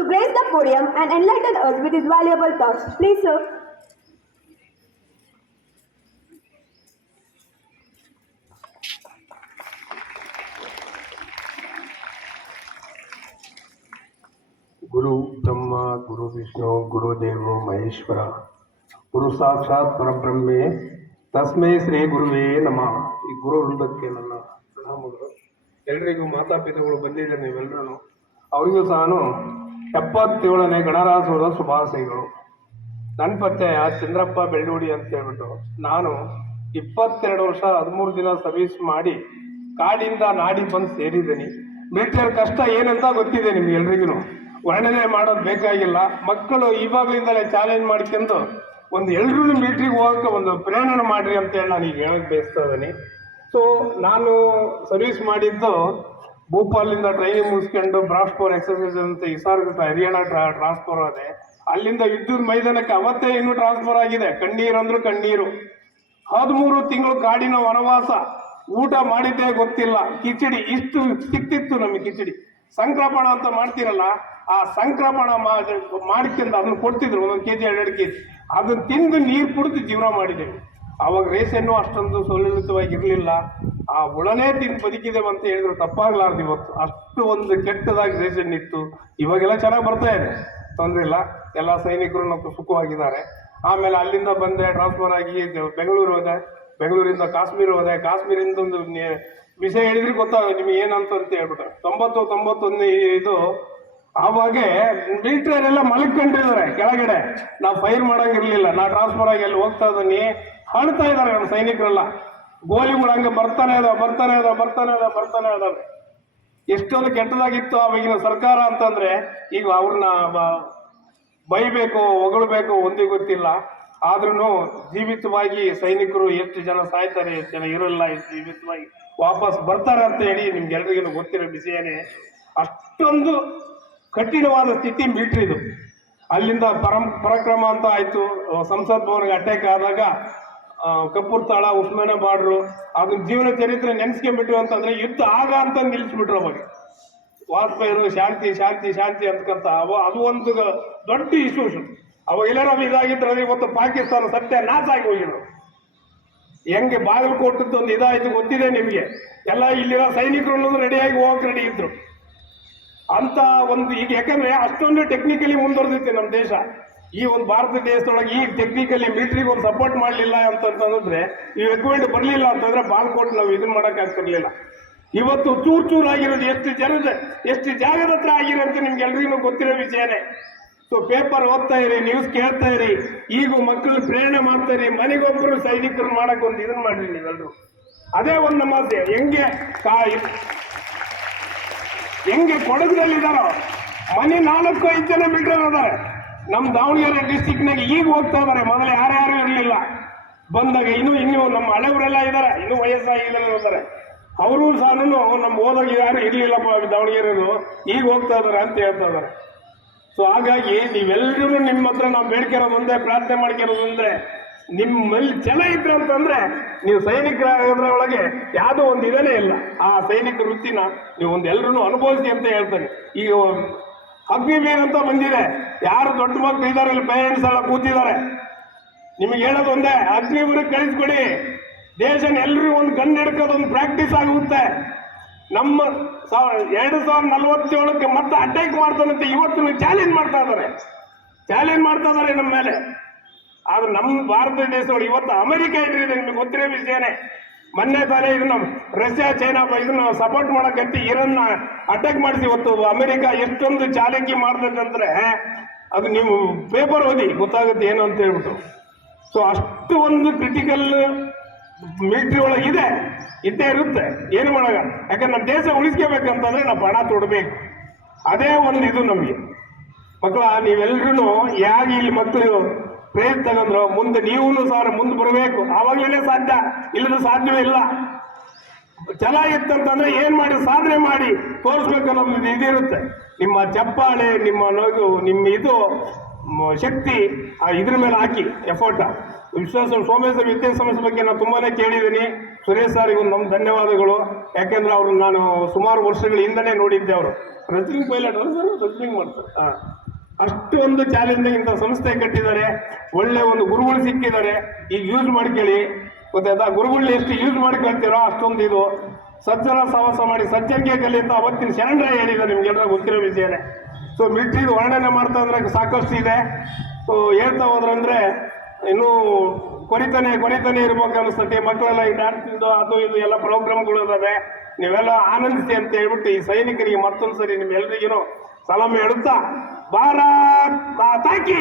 to grace the podium and enlighten us with his valuable thoughts. Please, sir. ಗುರು ಬ್ರಹ್ಮ ಗುರು ವಿಷ್ಣು ಗುರುದೇವೋ ಮಹೇಶ್ವರ ಗುರು ಸಾಕ್ಷಾತ್ ಪರಬ್ರಹ್ಮೆ ತಸ್ಮೈ ಶ್ರೀ ಗುರುವೇ ನಮಃ. ಈ ಗುರು ವೃಂದಕ್ಕೆ ನನ್ನ ಪ್ರಣಾಮಗಳು. ಎಲ್ರಿಗೂ ಮಾತಾಪಿತಗಳು ಬಂದಿದ್ದಾರೆ, ನೀವೆಲ್ಲರೂ ಅವರಿಗೂ ಸಹ 77ನೇ ಗಣರಾಜ್ಯೋತ್ಸವದ ಶುಭಾಶಯಗಳು. ನನ್ನ ಪರಿಚಯ ಚಂದ್ರಪ್ಪ ಬೆಳ್ಳೂಡಿ ಅಂತ ಹೇಳ್ಬಿಟ್ಟು, ನಾನು 22 ವರ್ಷ 13 ದಿನ ಸರ್ವಿಸ್ ಮಾಡಿ ಕಾಡಿಂದ ನಾಡಿ ಬಂದು ಸೇರಿದ್ದೀನಿ. ಮಿಲಿಟರಿ ಕಷ್ಟ ಏನಂತ ಗೊತ್ತಿದೆ ನಿಮ್ಗೆಲ್ರಿಗೂ, ವರ್ಣನೆ ಮಾಡೋದು ಬೇಕಾಗಿಲ್ಲ. ಮಕ್ಕಳು ಇವಾಗಲಿಂದಲೇ ಚಾಲೆಂಜ್ ಮಾಡ್ಕೊಂಡು ಎಲ್ಲರೂ ಮಿಲಿಟ್ರಿಗೆ ಹೋಗೋಕ್ಕೆ ಒಂದು ಪ್ರೇರಣೆ ಮಾಡಿರಿ ಅಂತೇಳಿ ನಾನು ಈಗ ಹೇಳಕ್ಕೆ ಬಯಸ್ತಾ ಇದ್ದೀನಿ. ಸೊ ನಾನು ಸರ್ವಿಸ್ ಮಾಡಿದ್ದು ಭೂಪಾಲಿಂದ ಟ್ರೈನಿಂಗ್ ಮುಗಿಸ್ಕೊಂಡು ಬ್ರಾಸ್ಪೋರ್ ಎಕ್ಸರ್ಸೈಸ್ ಅಂತ ಹಿಸಾರ್ಗೆ ಹರಿಯಾಣ ಟ್ರಾನ್ಸ್ಫರ್ ಆದೆ. ಅಲ್ಲಿಂದ ಯುದ್ಧದ ಮೈದಾನಕ್ಕೆ ಅವತ್ತೇ ಇನ್ನೂ ಟ್ರಾನ್ಸ್ಫರ್ ಆಗಿದೆ. ಕಣ್ಣೀರು ಅಂದ್ರೂ ಕಣ್ಣೀರು. 13 ತಿಂಗಳು ಕಾಡಿನ ವನವಾಸ, ಊಟ ಮಾಡಿದ್ದೇ ಗೊತ್ತಿಲ್ಲ. ಕಿಚಡಿ ಇಷ್ಟು ಸಿಕ್ತಿತ್ತು ನಮಗೆ. ಕಿಚಡಿ ಸಂಕ್ರಮಣ ಅಂತ ಮಾಡ್ತಿರಲ್ಲ, ಆ ಸಂಕ್ರಮಣ ಮಾಡ್ಕೊಂಡು ಅದನ್ನು ಕೊಡ್ತಿದ್ರು, 1 kg 2 kg. ಅದನ್ನು ತಿಂದು ನೀರು ಕುಡಿದು ಜೀವನ ಮಾಡಿದ್ದೇವೆ. ಆವಾಗ ರೇಷನ್ನು ಅಷ್ಟೊಂದು ಸುಲಲಿತವಾಗಿರಲಿಲ್ಲ. ಆ ಹುಳನೇ ತಿಂದು ಬದುಕಿದ್ದೇವೆ ಅಂತ ಹೇಳಿದ್ರು ತಪ್ಪಾಗಲಾರ್ದು. ಇವತ್ತು ಅಷ್ಟು ಒಂದು ಕೆಟ್ಟದಾಗಿ ರೇಷನ್ ಇತ್ತು. ಇವಾಗೆಲ್ಲ ಚೆನ್ನಾಗಿ ಬರ್ತಾ ಇದೆ, ತೊಂದರೆ ಇಲ್ಲ. ಎಲ್ಲ ಸೈನಿಕರು ನಾವು ಸುಖವಾಗಿದ್ದಾರೆ. ಆಮೇಲೆ ಅಲ್ಲಿಂದ ಬಂದೆ, ಟ್ರಾನ್ಸ್ಫರ್ ಆಗಿ ಬೆಂಗಳೂರು ಹೋದೆ. ಬೆಂಗಳೂರಿಂದ ಕಾಶ್ಮೀರ ಹೋದೆ. ಕಾಶ್ಮೀರಿಂದ ಒಂದು ವಿಷಯ ಹೇಳಿದ್ರೆ ಗೊತ್ತಾಗ ನಿಮಗೆ ಏನಂತ ಹೇಳ್ಬಿಟ್ಟು 91 ಇದು ಆವಾಗ ಮಿಲಿಟರಿಯರೆಲ್ಲ ಮಲ್ಕೊಂಡಿದ್ದಾರೆ ಕೆಳಗಡೆ. ನಾವು ಫೈರ್ ಮಾಡೋಂಗಿರ್ಲಿಲ್ಲ. ನಾ ಟ್ರಾನ್ಸ್ಫರ್ ಆಗಿ ಅಲ್ಲಿ ಹೋಗ್ತಾ ಇದ್ದೀನಿ, ಹಾಡ್ತಾ ಇದ್ದಾರೆ ನಮ್ಮ ಸೈನಿಕರೆಲ್ಲ. ಗೋಲಿಗಳು ಹಂಗೆ ಬರ್ತಾನೆ ಇದಾವೆ. ಎಷ್ಟೊಂದು ಕೆಟ್ಟದಾಗಿತ್ತು ಆವಾಗಿನ ಸರ್ಕಾರ ಅಂತಂದ್ರೆ. ಈಗ ಅವ್ರನ್ನ ಬೈಬೇಕು, ಹೊಗಳಬೇಕು, ಒಂದೇ ಗೊತ್ತಿಲ್ಲ. ಆದ್ರೂ ಜೀವಿತವಾಗಿ ಸೈನಿಕರು ಎಷ್ಟು ಜನ ಸಾಯ್ತಾರೆ, ಎಷ್ಟು ಜನ ಇರೋಲ್ಲ, ಎಷ್ಟು ಜೀವಿತವಾಗಿ ವಾಪಸ್ ಬರ್ತಾರೆ ಅಂತ ಹೇಳಿ ನಿಮ್ಗೆಲ್ರಿಗೂ ಗೊತ್ತಿರೋ ವಿಷಯನೇ. ಅಷ್ಟೊಂದು ಕಠಿಣವಾದ ಸ್ಥಿತಿ ಮಿಲಿಟ್ರಿದು. ಅಲ್ಲಿಂದ ಪರಾಕ್ರಮ ಅಂತ ಆಯ್ತು. ಸಂಸತ್ ಭವನಿಗೆ ಅಟ್ಯಾಕ್ ಆದಾಗ ಕಪ್ಪೂರ್ ತಾಳ, ಉಸ್ಮಾನ ಬಾರ್ಡ್ರು, ಅದನ್ನ ಜೀವನ ಚರಿತ್ರೆ ನೆನೆಸ್ಕೊಂಡ್ಬಿಟ್ಟು ಅಂತಂದ್ರೆ ಯುದ್ಧ ಆಗ ಅಂತ ನಿಲ್ಲಿಸ್ಬಿಟ್ರು. ಅವಾಗ ವಾಜಪೇಯಿ ಶಾಂತಿ ಅಂತಕ್ಕಂಥ ಅದು ಒಂದು ದೊಡ್ಡ ಇಶ್ಯೂಸ್. ಅವಾಗ ಎಲ್ಲರೂ ಇದಾಗಿದ್ರೆ ಇವತ್ತು ಪಾಕಿಸ್ತಾನ ಸತ್ಯ ನಾಶ ಆಗಿ ಹೋಗಿದ್ರು. ಹೆಂಗೆ ಬಾಗಲಕೋಟದ್ದು ಒಂದು ಇದಾಯ್ತು ಗೊತ್ತಿದೆ ನಿಮಗೆ. ಎಲ್ಲ ಇಲ್ಲಿರೋ ಸೈನಿಕರು ರೆಡಿಯಾಗಿ ಹೋಗಕ್ಕೆ ರೆಡಿ ಇದ್ರು ಅಂತ ಒಂದು. ಈಗ ಯಾಕಂದ್ರೆ ಅಷ್ಟೊಂದು ಟೆಕ್ನಿಕಲಿ ಮುಂದುವರೆದಿತ್ತು ನಮ್ಮ ದೇಶ. ಈ ಒಂದು ಭಾರತ ದೇಶದೊಳಗೆ ಈ ಟೆಕ್ನಿಕಲಿ ಮಿಲಿಟ್ರಿಗೆ ಒಂದು ಸಪೋರ್ಟ್ ಮಾಡಲಿಲ್ಲ ಅಂತಂದ್ರೆ, ಈ ಎಕ್ವಿಪ್ಮೆಂಟ್ ಬರಲಿಲ್ಲ ಅಂತಂದ್ರೆ ಬಾಗಲಕೋಟೆ ನಾವು ಇದನ್ನ ಮಾಡೋಕ್ಕಾಗ್ತಿರ್ಲಿಲ್ಲ. ಇವತ್ತು ಚೂರಾಗಿರೋದು ಎಷ್ಟು ಜಾಗದ ಹತ್ರ ಆಗಿರೋಂತ ನಿಮ್ಗೆಲ್ರಿಗೂ ಗೊತ್ತಿರೋ ವಿಷಯನೇ. ಸೊ ಪೇಪರ್ ಓದ್ತಾ ಇರಿ, ನ್ಯೂಸ್ ಕೇಳ್ತಾ ಇರಿ. ಈಗ ಮಕ್ಕಳು ಪ್ರೇರಣೆ ಮಾಡ್ತಾ ಇರಿ. ಮನೆಗೊಬ್ಬರು ಸೈನಿಕರು ಮಾಡಕ್ಕೆ ಒಂದು ಇದನ್ನ ಮಾಡ್ರಿ ನೀವೆಲ್ಲರೂ. ಅದೇ ಒಂದು ನಮಾಸೆ. ಹೆಂಗೆ ಕೊಡಗಿನಲ್ಲಿದ್ದಾರೋ ಮನೆ 4-5 ಜನ ಮಿಲಿಟರಿ ಅದಾರೆ. ನಮ್ಮ ದಾವಣಗೆರೆ ಡಿಸ್ಟಿಕ್ನಾಗ ಈಗ ಹೋಗ್ತಾ ಇದಾರೆ. ಮೊದಲು ಯಾರ್ಯಾರು ಇರಲಿಲ್ಲ. ಬಂದಾಗ ಇನ್ನೂ ನಮ್ಮ ಹಳೆಯವರೆಲ್ಲ ಇದ್ದಾರೆ, ಇನ್ನೂ ವಯಸ್ಸಾಗಿದ್ದಾರೆ. ಅವರು ಸಹ ನಮ್ಮ ಹೋದಾಗ ಯಾರು ಇರಲಿಲ್ಲಪ್ಪ ದಾವಣಗೆರೆಯವರು, ಈಗ ಹೋಗ್ತಾ ಇದಾರೆ ಅಂತ ಹೇಳ್ತಾ ಇದ್ದಾರೆ. ಸೊ ಹಾಗಾಗಿ ನೀವೆಲ್ಲರೂ ನಿಮ್ಮ ಹತ್ರ ನಾವು ಬೇಡ್ಕಿರೋದು ಒಂದೇ, ಪ್ರಾರ್ಥನೆ ಮಾಡ್ಕಿರೋದು ಅಂದ್ರೆ, ನಿಮ್ಮಲ್ಲಿ ಛಲ ಇದ್ರು ಅಂತಂದ್ರೆ ನೀವು ಸೈನಿಕರಾಗೋದ್ರ ಒಳಗೆ ಯಾವುದೋ ಒಂದು ಇದನೇ ಇಲ್ಲ. ಆ ಸೈನಿಕ ವೃತ್ತಿನ ನೀವು ಎಲ್ಲರೂ ಅನುಭವಿಸಿ ಅಂತ ಹೇಳ್ತಾರೆ. ಈಗ ಅಗ್ನಿವೀರ್ ಅಂತ ಬಂದಿದೆ. ಯಾರು ದೊಡ್ಡ ಮಕ್ಕಳು ಇದ್ದಾರೆ, ಇಲ್ಲಿ ಪೇರೆಂಟ್ಸ್ ಎಲ್ಲ ಕೂತಿದ್ದಾರೆ. ನಿಮಗೆ ಹೇಳೋದು ಒಂದೇ, ಅಗ್ನಿವೀರಿಗೆ ಕಳಿಸ್ಕೊಡಿ. ದೇಶನ ಎಲ್ಲರೂ ಒಂದು ಗನ್ ಹಿಡ್ಕೋದೊಂದು ಪ್ರಾಕ್ಟೀಸ್ ಆಗುತ್ತೆ. ನಮ್ಮ 2047ಕ್ಕೆ ಮತ್ತೆ ಅಟ್ಯಾಕ್ ಮಾಡ್ತಾನಂತೆ ಇವತ್ತು ಚಾಲೆಂಜ್ ಮಾಡ್ತಾ ಇದ್ದಾರೆ ನಮ್ಮ ಮೇಲೆ. ಆದ್ರೆ ನಮ್ಮ ಭಾರತ ದೇಶದೊಳಗೆ ಇವತ್ತು ಅಮೆರಿಕ ಇದ್ರೆ ನಿಮ್ಗೆ ಗೊತ್ತಿರೋ ವಿಷಯನೇ. ಮೊನ್ನೆ ತಾನೇ ಇದನ್ನ ರಷ್ಯಾ ಚೈನಾ ಇದನ್ನ ಸಪೋರ್ಟ್ ಮಾಡಕ್ಕಂತ ಇರಾನ್ ಅಟ್ಯಾಕ್ ಮಾಡಿಸಿ ಇವತ್ತು ಅಮೆರಿಕ ಎಷ್ಟೊಂದು ಚಾಲಕಿ ಮಾಡ್ಬೇಕಂದ್ರೆ ಅದು ನೀವು ಪೇಪರ್ ಓದಿ ಗೊತ್ತಾಗುತ್ತೆ ಏನು ಅಂತ ಹೇಳ್ಬಿಟ್ಟು. ಸೊ ಅಷ್ಟು ಒಂದು ಕ್ರಿಟಿಕಲ್ ಮಿಲಿಟ್ರಿ ಒಳಗೆ ಇದ್ದೇ ಇರುತ್ತೆ. ಏನು ಮಾಡಾಗ, ಯಾಕಂದ್ರೆ ನಮ್ಮ ದೇಶ ಉಳಿಸ್ಕೋಬೇಕಂತಂದ್ರೆ ನಾವು ಪಣ ತೊಡಬೇಕು. ಅದೇ ಒಂದು ಇದು ನಮಗೆ. ಮಕ್ಕಳ ನೀವೆಲ್ರೂ ಹೇಗೆ ಇಲ್ಲಿ ಮಕ್ಕಳು ಪ್ರೇರಿತ ತಗೊಂಡ್ರು, ಮುಂದೆ ನೀವು ಸಹ ಮುಂದೆ ಬರಬೇಕು. ಆವಾಗಲೇ ಸಾಧ್ಯ, ಇಲ್ಲದ ಸಾಧ್ಯವೇ ಇಲ್ಲ. ಛಲ ಇತ್ತಂತಂದ್ರೆ ಏನ್ ಮಾಡಿ ಸಾಧನೆ ಮಾಡಿ ತೋರಿಸ್ಬೇಕು ಅನ್ನೋದು ಇದಿರುತ್ತೆ. ನಿಮ್ಮ ಚಪ್ಪಾಳೆ, ನಿಮ್ಮ ನಗು, ನಿಮ್ಮ ಇದು ಶಕ್ತಿ ಇದ್ರ ಮೇಲೆ ಹಾಕಿ ಎಫರ್ಟ್. ಸೋಮೇಶ್ವರ ವಿದ್ಯಾಸಂಸ್ಥೆ ಬಗ್ಗೆ ನಾನು ತುಂಬಾನೇ ಕೇಳಿದ್ದೀನಿ. ಸುರೇಶ್ ಸಾರಿಗೆ ಒಂದು ನಮ್ಮ ಧನ್ಯವಾದಗಳು. ಯಾಕೆಂದ್ರೆ ಅವರು ನಾನು ಸುಮಾರು ವರ್ಷಗಳ ಹಿಂದನೇ ನೋಡಿದ್ದೆ. ಅವರು ರೆಸ್ಲಿಂಗ್ ಪೈಲಟ್ ಅಲ್ಲ ಸರ್, ರೆಸ್ಲಿಂಗ್ ಮಾಡ್ತಾರೆ. ಅಷ್ಟೊಂದು ಚಾಲೆಂಜ್ ಇಂಥ ಸಂಸ್ಥೆ ಕಟ್ಟಿದ್ದಾರೆ. ಒಳ್ಳೆ ಒಂದು ಗುರುಗಳು ಸಿಕ್ಕಿದ್ದಾರೆ. ಈಗ ಯೂಸ್ ಮಾಡ್ಕೊಳ್ಳಿ, ಗೊತ್ತಾಯ್ತಾ? ಗುರುಗಳನ್ನ ಎಷ್ಟು ಯೂಸ್ ಮಾಡ್ಕೊಳ್ತೀರೋ ಅಷ್ಟೊಂದು ಇದು ಸಜ್ಜನ ಸಹವಾಸ ಮಾಡಿ ಸಜ್ಜನಿಗೆ ಕಲಿ ಅಂತ ಅವತ್ತಿನ ಶರಣರೇ ಹೇಳಿದ್ದಾರೆ, ನಿಮ್ಗೆಲ್ಲರೂ ಗೊತ್ತಿರೋ ವಿಷಯನೇ. ಸೊ ಮಿಲಿಟ್ರಿದು ವರ್ಣನೆ ಮಾಡ್ತಾ ಅಂದ್ರೆ ಸಾಕಷ್ಟು ಇದೆ. ಸೊ ಹೇಳ್ತಾ ಹೋದ್ರಂದ್ರೆ ಇನ್ನೂ ಕೊರಿತಾನೆ ಇರ್ಬೇಕು ಅನಿಸ್ತತಿ. ಮಕ್ಕಳೆಲ್ಲ ಈ ಡ್ಯಾನ್ಸ್ ಅದು ಇದು ಎಲ್ಲ ಪ್ರೋಗ್ರಾಮ್ಗಳು ಇದಾವೆ, ನೀವೆಲ್ಲ ಆನಂದಿಸಿ ಅಂತ ಹೇಳ್ಬಿಟ್ಟು ಈ ಸೈನಿಕರಿಗೆ ಮತ್ತೊಂದು ಸರಿ ನಿಮ್ಮೆಲ್ಲರಿಗೂ ಸಲಾಮಿ ಹೇಳುತ್ತಾ ಭಾರತ್ ಮಾತಾ ಕಿ